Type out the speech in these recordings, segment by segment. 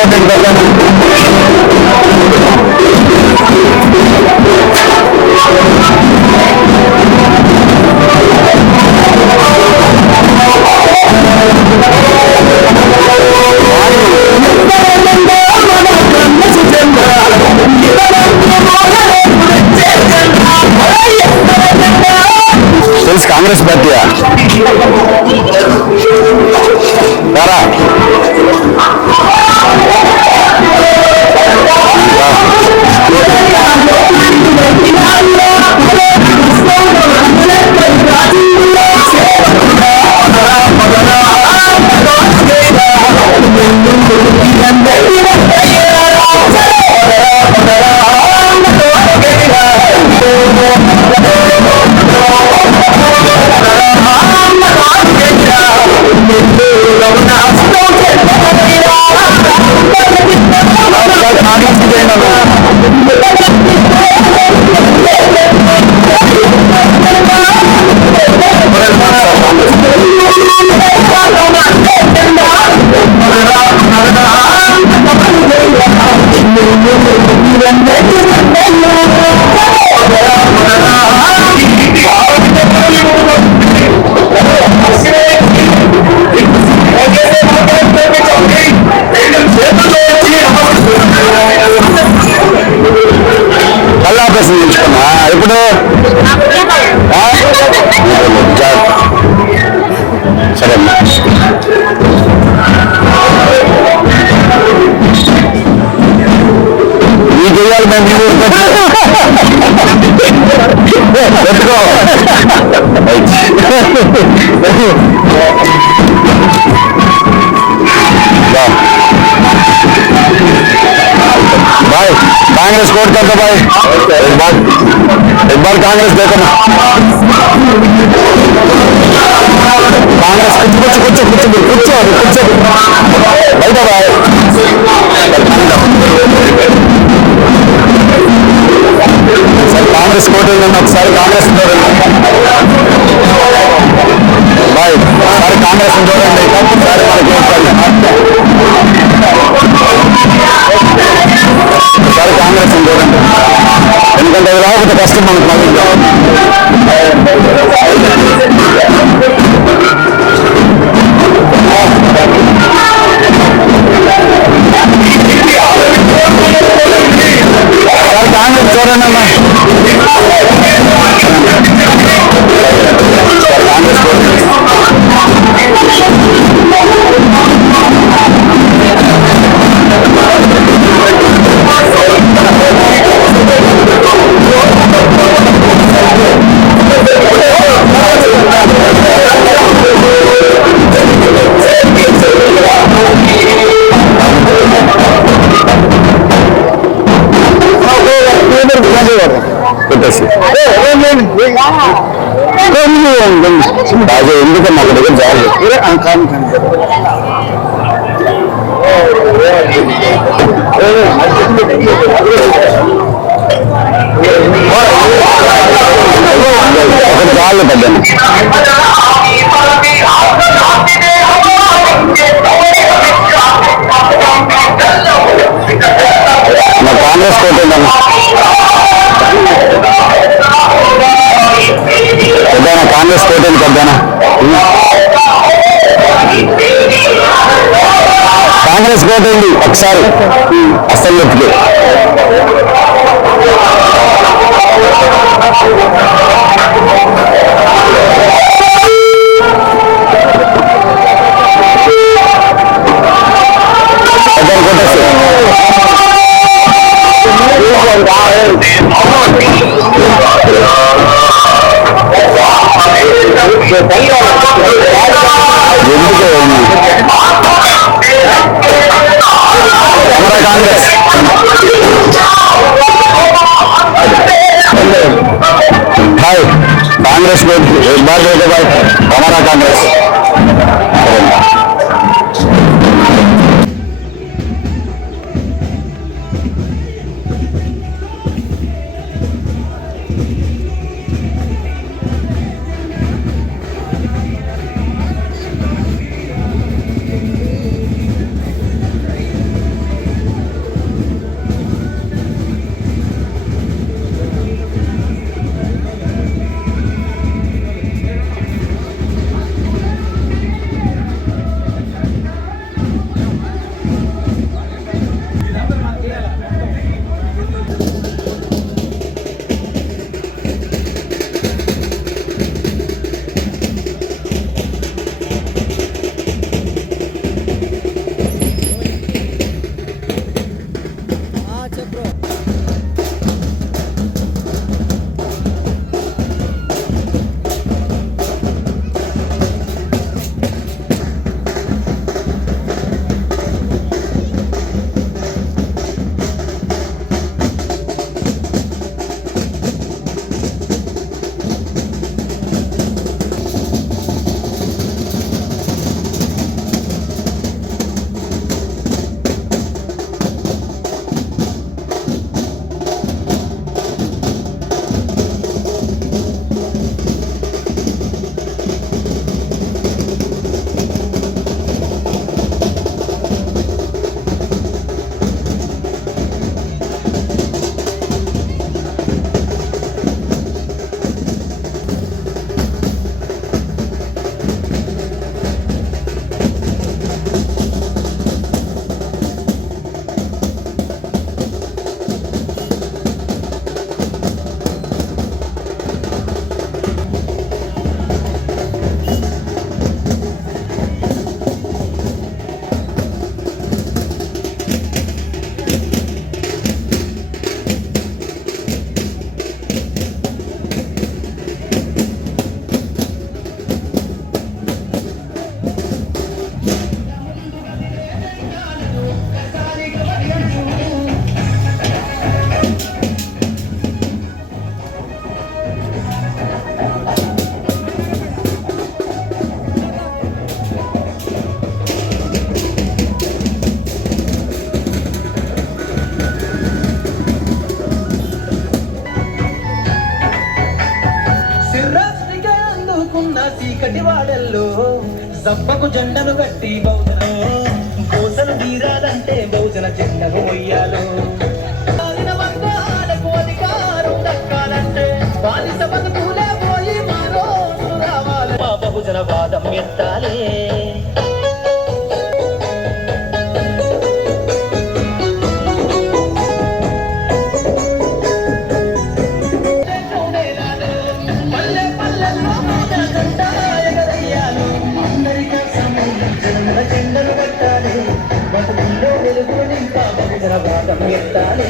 Important కదా. తెలుసు కాంగ్రెస్ పార్టీయా రారా ఇప్పుడు సరే ఈ చేయాలి మేము పెట్టుకో भाई कांग्रेस कोट कर दो भाई एक बार कांग्रेस देखो ना कांग्रेस कुछ कुछ कुछ कुछ कुछ कुछ बैठो भाई कांग्रेस कोट ఒకసారి కాంగ్రెస్ भाई సార్ కాంగ్రెస్ చూడండి సార్ మనకి సార్ కాంగ్రెస్ చూడండి ఎందుకంటే అది రాకపోతే కష్టం మనకు మళ్ళీ సార్ కాంగ్రెస్ చూడండి అమ్మా కాంగ్రెస్ పెట్టేసి రాజు ఎందుకన్నా అక్కడ దగ్గర జాబ్ ఒక జాలు పడ్డాను మా కాంగ్రెస్ కోటేదన్నా పెద్దానా కాంగ్రెస్ కోటేది పెద్దానా కాంగ్రెస్ కోటేది ఒకసారి అస్సలు చెప్తే कांग्रेस भाई कांग्रेस को एक बार दे दो भाई हमारा कांग्रेस జబ్బకు జెండను కట్టి బహుజన కోసలు తీరాలంటే బహుజన జెండను మొయ్యాలు అధికారం దక్కాలంటే బానిస బతుకులే పోయి మారో రావాలి బహుజన వాదం ఎత్తాలే భాగం ఎత్తాలే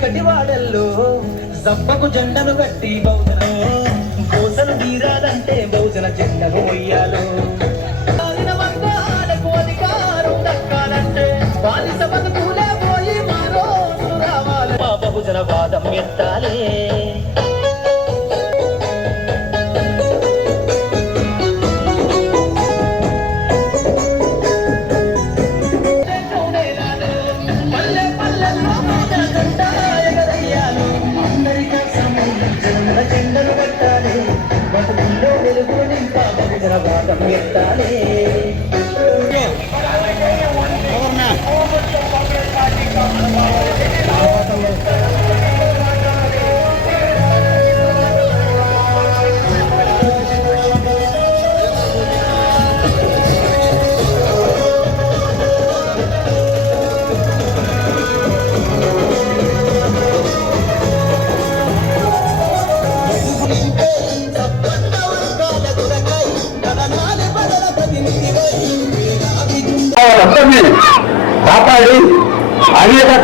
చీకటి వాడల్లో జబ్బకు జెండను కట్టి బహుజన కోసలు తీరాలంటే బహుజన జెండను మొయ్యాలు అధికారం దక్కాలంటే బానిస బతుకులే పోయి మారో రావాలి బహుజన వాదం ఎత్తాలే భాగం ఎత్తాలే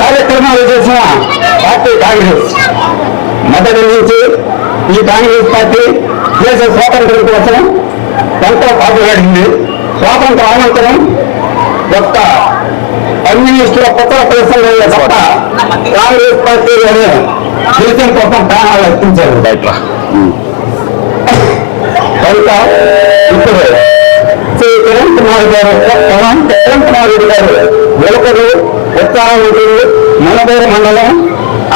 కార్యక్రమాలు చేసిన పార్టీ కాంగ్రెస్. మొదటి నుంచి ఈ కాంగ్రెస్ పార్టీ దేశ స్వాతంత్ర్యం కోసం ఎంతో పాటుపడింది. స్వాతంత్ర అనంతరం ఒక్క కమ్యూనిస్టుల పుత్ర ప్రదర్శనలో తప్ప కాంగ్రెస్ పార్టీలోనే దేశం కోసం ప్రాణాలు అర్పించారు. కనుక ఇప్పుడు శ్రీ కిరణ్ కుమార్ రెడ్డి గారు వెలుకలు ఉత్సాహవంతులు మనబేరు మండలం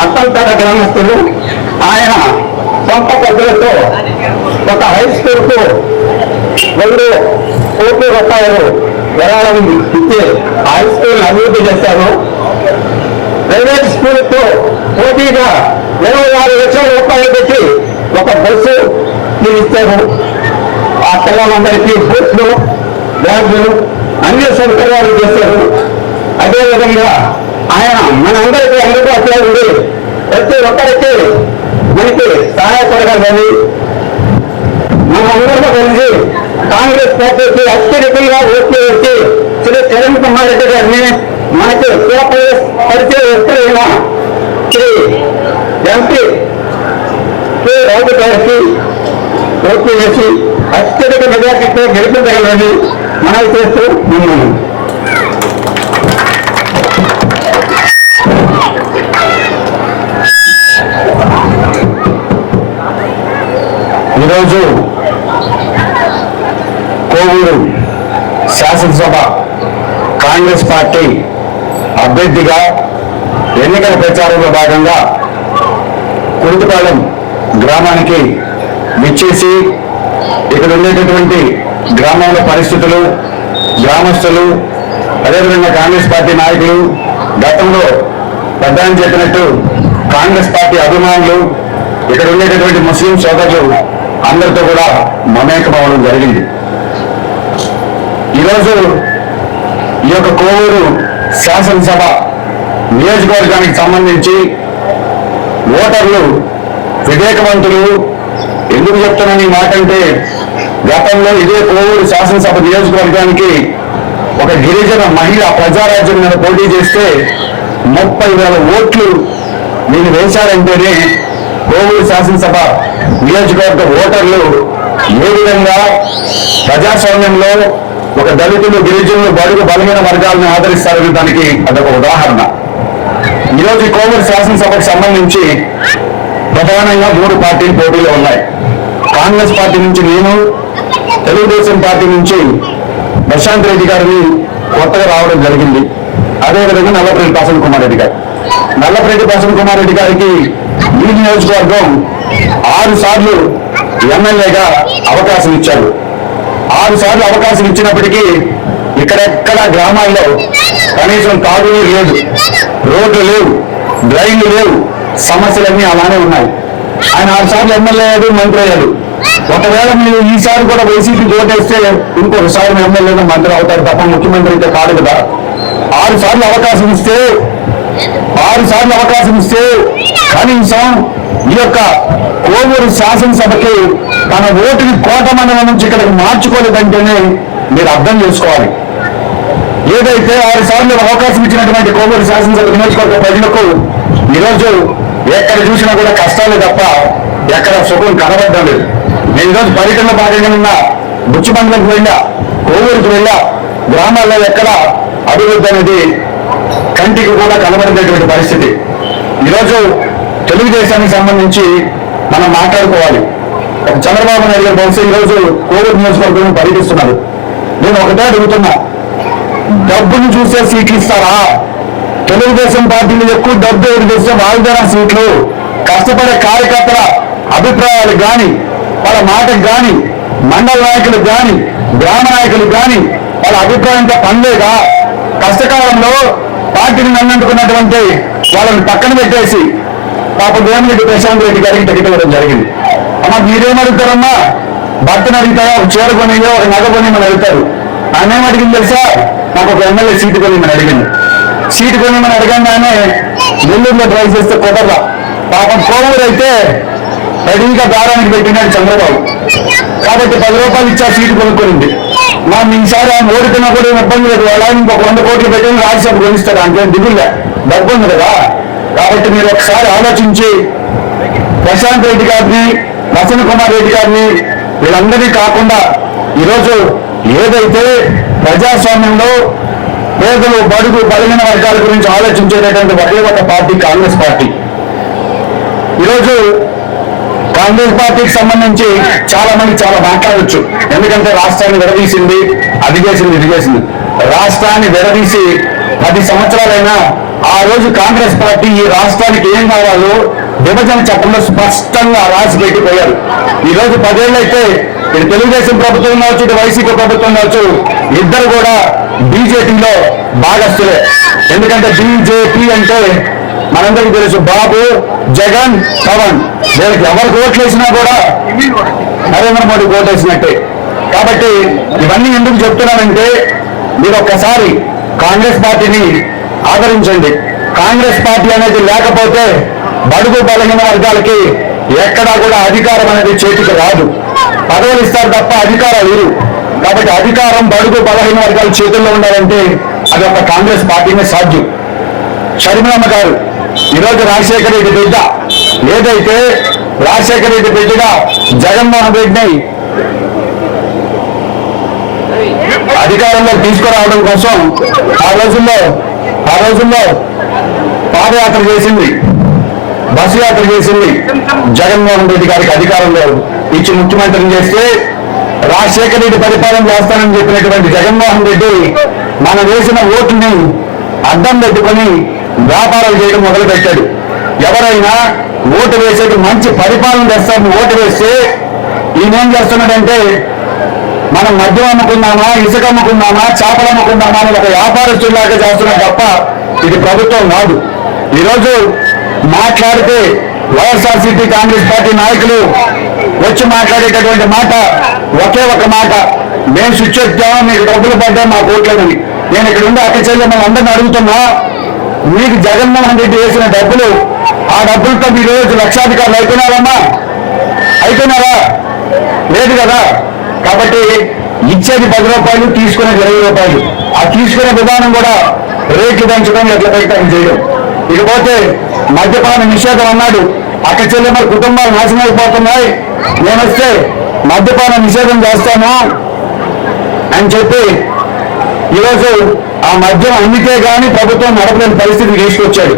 అత్తంపేట గ్రామస్తులు. ఆయన సొంత ఖర్చులతో ఒక హై స్కూల్కు 2 కోట్ల రూపాయలు విరాళం ఇచ్చి హై స్కూల్ అభివృద్ధి చేశారు. ప్రైవేట్ స్కూల్తో పోటీగా 26 లక్షల రూపాయలు పెట్టి ఒక బస్సు ఇచ్చారు. ఆ పిల్లలందరికీ బూట్లు, బ్యాగులు అన్ని సౌకర్యాలు చేశారు. అదేవిధంగా ఆయన మనందరికీ అందుబాటులో ఉండి ప్రతి ఒక్కరికి మనకి సహాయపడగలని మనందరిలో కలిసి కాంగ్రెస్ పార్టీకి అత్యధికంగా ఓట్లు వేసి శ్రీ కిరణ్ కుమార్ రెడ్డి గారిని మనకి పరిచయ వ్యక్తులైన శ్రీ ఎంపీ కె రావు గారికి ఓట్లు వేసి అత్యధిక మెజార్టీతో గెలిపించగలని మనవి చేస్తూ ఉన్నాను. ఈరోజు కోవూరు శాసనసభ కాంగ్రెస్ పార్టీ అభ్యర్థిగా ఎన్నికల ప్రచారంలో భాగంగా కురుతుపాలెం గ్రామానికి విచ్చేసి ఇక్కడ ఉండేటటువంటి గ్రామంలో పరిస్థితులు, గ్రామస్తులు, అదేవిధంగా కాంగ్రెస్ పార్టీ నాయకులు, గతంలో ప్రధాని చెప్పినట్టు కాంగ్రెస్ పార్టీ అభిమానులు, ఇక్కడ ఉండేటటువంటి ముస్లిం సోదరులు అందరితో కూడా మమేకమవడం జరిగింది. ఈరోజు ఈ యొక్క కోవూరు శాసనసభ నియోజకవర్గానికి సంబంధించి ఓటర్లు వివేకవంతులు. ఎందుకు చెప్తున్నాను ఈ మాట అంటే, గతంలో ఇదే కోవూరు శాసనసభ నియోజకవర్గానికి ఒక గిరిజన మహిళ ప్రజారాజ్యం మీద పోటీ చేస్తే 30,000 ఓట్లు నేను వేశారంటేనే కోవూరు శాసనసభ నియోజకవర్గ ఓటర్లు ఏ విధంగా ప్రజాస్వామ్యంలో ఒక దళితులు, గిరిజనులు, బడుగు బలహీన వర్గాలను ఆదరిస్తారని దానికి అదొక ఉదాహరణ. ఈరోజు కోవూరు శాసనసభకు సంబంధించి ప్రధానంగా 3 పార్టీలు పోటీలో ఉన్నాయి. కాంగ్రెస్ పార్టీ నుంచి నేను, తెలుగుదేశం పార్టీ నుంచి ప్రశాంత్ రెడ్డి గారిని కొత్తగా రావడం జరిగింది. అదేవిధంగా నల్లపరెడ్డి ప్రసన్న కుమార్ రెడ్డి గారు. నల్లపరెడ్డి ప్రసన్న కుమార్ రెడ్డి గారికి ఈ నియోజకవర్గం 6 సార్లు ఎమ్మెల్యేగా అవకాశం ఇచ్చారు. 6 సార్లు అవకాశం ఇచ్చినప్పటికీ ఇక్కడెక్కడ గ్రామాల్లో కనీసం తాగునీరు లేదు, రోడ్లు లేవు, డ్రైన్లు లేవు, సమస్యలన్నీ అలానే ఉన్నాయి. ఆయన 6 సార్లు ఎమ్మెల్యే అయ్యాడు, మంత్రి అయ్యాడు. ఒకవేళ మీరు ఈసారి కూడా వైసీపీ ఓటేస్తే ఇంకొకసారి ఎమ్మెల్యేగా మంత్రి అవుతారు తప్ప ముఖ్యమంత్రి అయితే కాదు కదా. 6 సార్లు అవకాశం ఇస్తే కనీసం ఈ యొక్క కోవూరు శాసనసభకి తన ఓటుని కోట మండలం నుంచి ఇక్కడికి మార్చుకోలేదంటేనే మీరు అర్థం చేసుకోవాలి. ఏదైతే 6 సార్లు అవకాశం ఇచ్చినటువంటి కోవూరు శాసనసభ నియోజకవర్గ ప్రజలకు ఈరోజు ఎక్కడ చూసినా కూడా కష్టాలే తప్ప ఎక్కడ సుఖం కనబడడం లేదు. నేను ఈరోజు పర్యటనలో భాగంగా ఉన్న బుచ్చిమండలంకి వెళ్ళా, కోవూరుకి వెళ్ళా, గ్రామాల్లో ఎక్కడ అభివృద్ధి అనేది కంటికి కూడా కనబడేటువంటి పరిస్థితి. ఈరోజు తెలుగుదేశానికి సంబంధించి మనం మాట్లాడుకోవాలి. ఒక చంద్రబాబు నాయుడు గారు బహుశా ఈరోజు కోవూరు నియోజకవర్గం పర్యటిస్తున్నారు. నేను ఒకటే అడుగుతున్నా, డబ్బును చూసే సీట్లు ఇస్తారా? తెలుగుదేశం పార్టీలో ఎక్కువ డబ్బు ఎవరు తెస్తే వాళ్ళ సీట్లు. కష్టపడే కార్యకర్తల అభిప్రాయాలకు కానీ, వాళ్ళ మాటకు కానీ, మండల నాయకులకు కానీ, గ్రామ నాయకులకు కానీ వాళ్ళ అభిప్రాయంతో పనిలేదా? కష్టకాలంలో పార్టీని నన్నంటుకున్నటువంటి వాళ్ళని పక్కన పెట్టేసి పాప వేమిరెడ్డి ప్రశాంత్ రెడ్డి గారికి టికెట్ ఇవ్వడం జరిగింది. అమ్మా మీరేమడుగుతారమ్మా? భర్తను అడుగుతాయా? ఒక చీర కొనియో, ఒక నగ కొని మనం అడుగుతారు. ఆయన ఏమడిగింది తెలుసా? నాకు ఒక ఎమ్మెల్యే సీటు కొని మనం అడిగింది. సీటు కొని మనం అడగంగానే నెల్లూరులో ట్రై చేస్తే కుదరలా. పాపం కోవూరు అయితే రెడీగా దారానికి పెట్టినాడు చంద్రబాబు. కాబట్టి 10 రూపాయలు ఇచ్చా సీటు కొనుక్కొనింది. మా ఈసారి ఆయన ఓడిపోయినా కూడా ఏం ఇబ్బంది లేదు. వాళ్ళ ఇంకొక 100 కోట్లు పెట్టి రాజ్యసభ కొనిస్తాడు. అంటే దిగులే డబ్బు ఉంది కదా. కాబట్టి మీరు ఒకసారి ఆలోచించి ప్రశాంత్ రెడ్డి గారిని, ప్రసన్న కుమార్ రెడ్డి గారిని, వీళ్ళందరినీ కాకుండా ఈరోజు ఏదైతే ప్రజాస్వామ్యంలో పేదలు, బడుగు, బలహీన వర్గాల గురించి ఆలోచించేటటువంటి ఒకే ఒక పార్టీ కాంగ్రెస్ పార్టీ. ఈరోజు కాంగ్రెస్ పార్టీకి సంబంధించి చాలా మంది చాలా మాట్లాడవచ్చు. ఎందుకంటే రాష్ట్రాన్ని విడదీసింది, అది చేసింది, ఇది చేసింది. రాష్ట్రాన్ని విడదీసి 10 సంవత్సరాలైనా ఆ రోజు కాంగ్రెస్ పార్టీ ఈ రాష్ట్రానికి ఏం కావాలో విభజన చట్టంలో స్పష్టంగా రాసి పెట్టిపోయారు. ఈ రోజు 10 ఏళ్ళు అయితే ఇటు తెలుగుదేశం ప్రభుత్వం కావచ్చు, ఇటు వైసీపీ ప్రభుత్వం కావచ్చు, ఇద్దరు కూడా బీజేపీలో భాగస్తులే. ఎందుకంటే బీజేపీ అంటే మనందరికీ తెలుసు, బాబు, జగన్, పవన్, వీళ్ళకి ఎవరికి ఓట్లు వేసినా కూడా నరేంద్ర మోడీ ఓటు వేసినట్టే. కాబట్టి ఇవన్నీ ఎందుకు చెప్తున్నానంటే మీరు ఒక్కసారి కాంగ్రెస్ పార్టీని ఆదరించండి. కాంగ్రెస్ పార్టీ అనేది లేకపోతే బడుగు బలహీన వర్గాలకి ఎక్కడా కూడా అధికారం అనేది చేతికి రాదు. పదవులు ఇస్తారు తప్ప అధికారాలు లేవు. కాబట్టి అధికారం బడుగు బలహీన వర్గాల చేతుల్లో ఉండాలంటే అది ఒక కాంగ్రెస్ పార్టీనే సాధ్యం. షర్మిలమ్మ గారు ఈరోజు రాజశేఖర రెడ్డి బిడ్డ, ఏదైతే రాజశేఖర రెడ్డి బిడ్డగా జగన్మోహన్ రెడ్డిని అధికారంలో తీసుకురావడం కోసం ఆ రోజుల్లో పాదయాత్ర చేసింది, బస్సు యాత్ర చేసింది. జగన్మోహన్ రెడ్డి గారికి అధికారంలో ఇచ్చి ముఖ్యమంత్రిని చేస్తే రాజశేఖర రెడ్డి పరిపాలన చేస్తానని చెప్పినటువంటి జగన్మోహన్ రెడ్డి మనం వేసిన ఓటుని అడ్డం పెట్టుకొని వ్యాపారాలు చేయడం మొదలు పెట్టాడు. ఎవరైనా ఓటు వేసేది మంచి పరిపాలన చేస్తారని ఓటు వేస్తే ఈయన ఏం చేస్తున్నాడంటే మనం మద్యం అమ్ముకుందామా, ఇసుక అమ్ముకుందామా, చేపలు అమ్ముకుందామా అని ఒక వ్యాపారస్తులాగా చేస్తున్నాడు తప్ప ఇది ప్రభుత్వం కాదు. ఈరోజు మాట్లాడితే వైఎస్ఆర్సీపీ కాంగ్రెస్ పార్టీ నాయకులు వచ్చి మాట్లాడేటటువంటి మాట ఒకే ఒక మాట, మేము స్విచ్ వచ్చాము, మీకు డబ్బులు పడ్డా మా ఓట్లేదని. నేను ఇక్కడ ఉండి అక్క చెల్లెమ్మలు అందరినీ అడుగుతున్నా, మీకు జగన్మోహన్ రెడ్డి వేసిన డబ్బులు, ఆ డబ్బులతో మీరు రోజు లక్షాధికారులు అయిపోయినారా? లేదు కదా. కాబట్టి ఇచ్చేది 10 రూపాయలు, తీసుకునేది 20 రూపాయలు. ఆ తీసుకునే విధానం కూడా రేట్లు పెంచడం, ఎట్లా పెట్టడం చేయడం. ఇకపోతే మద్యపాన నిషేధం అన్నాడు. అక్క చెల్లెమ్మల కుటుంబాలు నాశనం అయిపోతున్నాయి, నేను వస్తే మద్యపాన నిషేధం చేస్తాను అని చెప్పి ఈరోజు ఆ మద్యం అమ్మితే గానీ ప్రభుత్వం నడపలేని పరిస్థితి తీసుకొచ్చాడు.